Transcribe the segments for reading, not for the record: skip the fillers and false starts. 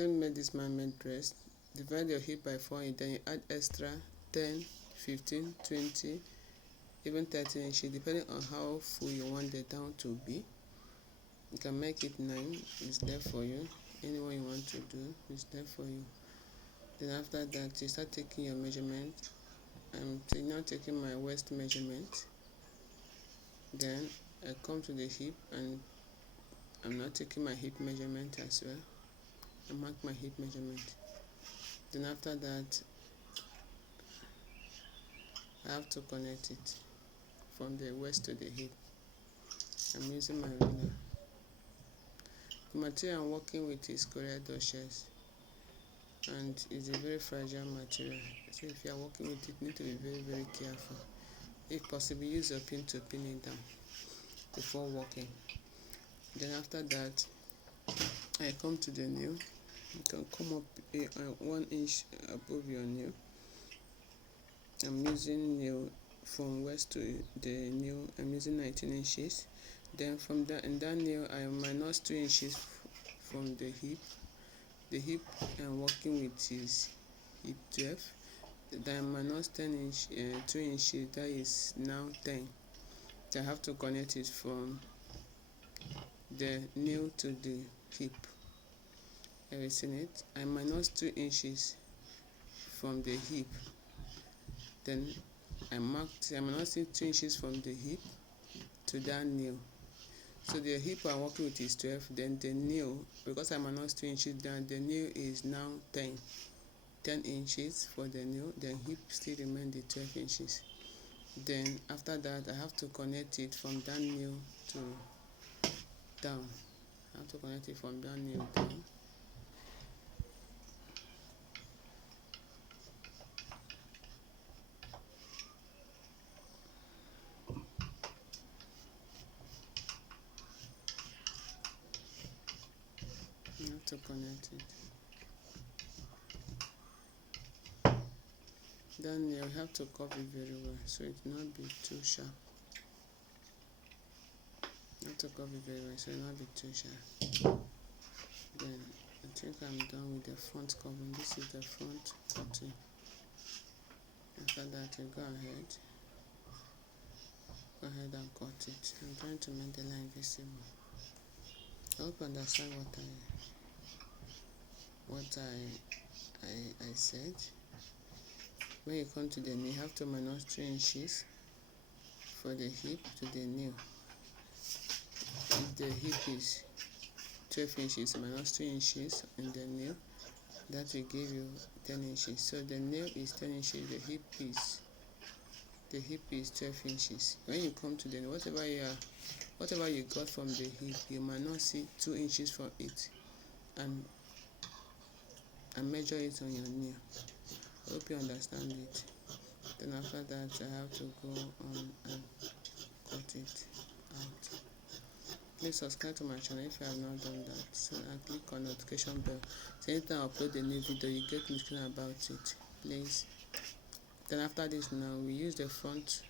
Then make this mermaid dress. Divide your hip by 4 and then you add extra 10, 15, 20, even 30 inches depending on how full you want the down to be. You can make it 9, it's there for you. Anyone you want to do is there for you. Then after that you start taking your measurement. I'm now taking my waist measurement. Then I come to the hip and I'm now taking my hip measurement as well. I mark my hip measurement. Then after that I have to connect it from the waist to the hip. I'm using my ruler. The material I'm working with is corridor shells and it's a very fragile material, so if you are working with it, you need to be very careful. If possible, use your pin to pin it down before working. Then after that I come to the nail. You can come up 1 inch above your nail. I'm using nail from waist to the nail. I'm using 19 inches. Then from that, in that nail I minus 2 inches from the hip. The hip I'm working with is hip 12. Then I minus 2 inches. That is now 10. So I have to connect it from the nail to the hip. Have you seen it? I minus 2 inches from the hip. Then I'm minusing 2 inches from the hip to that nail. So the hip I'm working with is 12. Then the nail, because I minus 2 inches down, the nail is now 10 inches for the nail. Then hip still remain the 12 inches. Then after that I have to connect it from that nail to down. I have to connect it from that nail down. You have to connect it. Then you have to curve it very well so it will not be too sharp. You have to curve it very well so it will not be too sharp. Then I think I'm done with the front covering. This is the front cutting. After that you go ahead and cut it. I'm trying to make the line visible. I hope you understand what I said. When you come to the nail, you have to minus 3 inches for the hip to the nail. If the hip is 12 inches, minus 2 inches in the nail, that will give you 10 inches. So the nail is 10 inches, the hip is 12 inches. When you come to the nail, whatever you got from the hip, you might not see 2 inches from it and measure it on your nail. I hope you understand it. Then after that I have to go on and cut it out. Please subscribe to my channel if you have not done that. So I click on notification bell. So anytime I upload a new video, you get notification about it. Please. Then after this now we use the front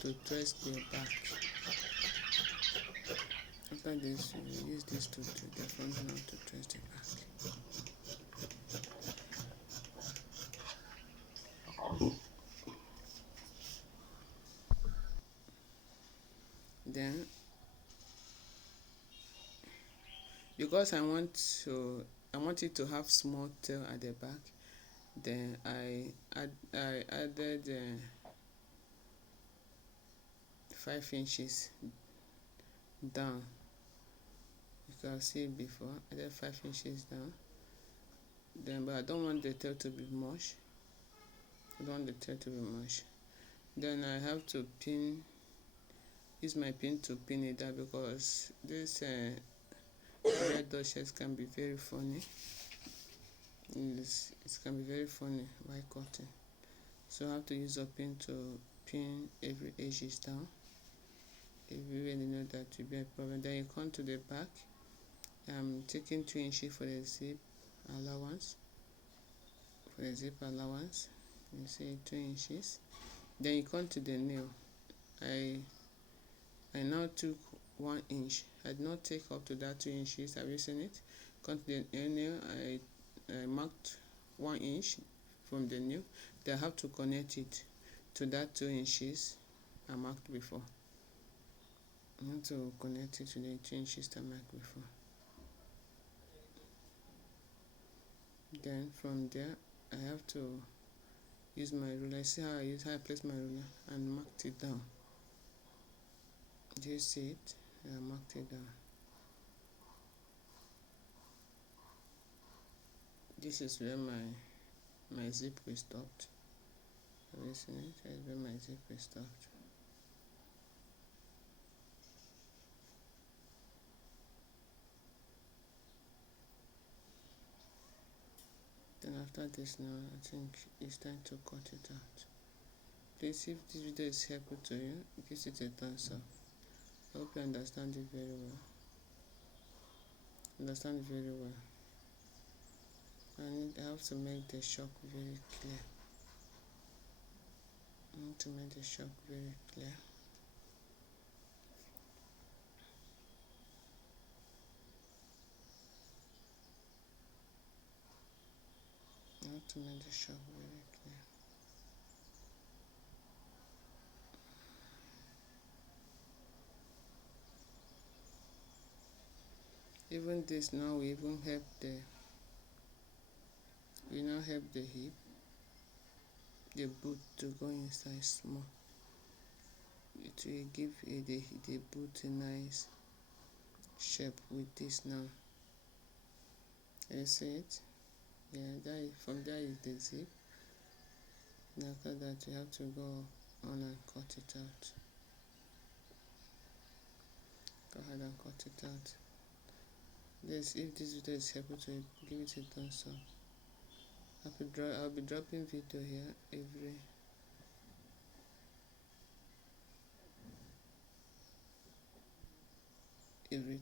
to trace the back. After this we use this to the front now to trace the back. Then because I want it to have small tail at the back, then I added 5 inches down. You can see it before. I added 5 inches down. Then but I don't want the tail to be much. Then I have to use my pin to pin it down because this red dot shells can be very funny. It can be very funny while cutting. So I have to use a pin to pin every edges down. If you really know that will be a problem. Then you come to the back. I'm taking 2 inches for the zip allowance. You see 2 inches. Then you come to the nail. I now took 1 inch. I did not take up to that 2 inches. Have you seen it? cut the nail. I marked 1 inch from the nail. Then I have to connect it to that 2 inches I marked before. I have to connect it to the 2 inches I marked before. Then from there I have to use my ruler. See how I place my ruler and marked it down. Do you see it? I marked it down. This is where my zip will stop. Have you seen it? That's where my zip will stop. Then after this now, I think it's time to cut it out. Please, if this video is helpful to you, give it a thumbs up. I hope you understand it very well. And I have to make the shock very clear. Even this now will even help help the hip, the boot to go inside small. It will give the boot a nice shape with this now. You see it? Yeah, from there is the zip. And after that you have to go on and cut it out. Go ahead and cut it out. If this video is helpful to you, give it a thumbs up. I'll be dropping video here every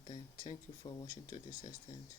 time. Thank you for watching to this extent.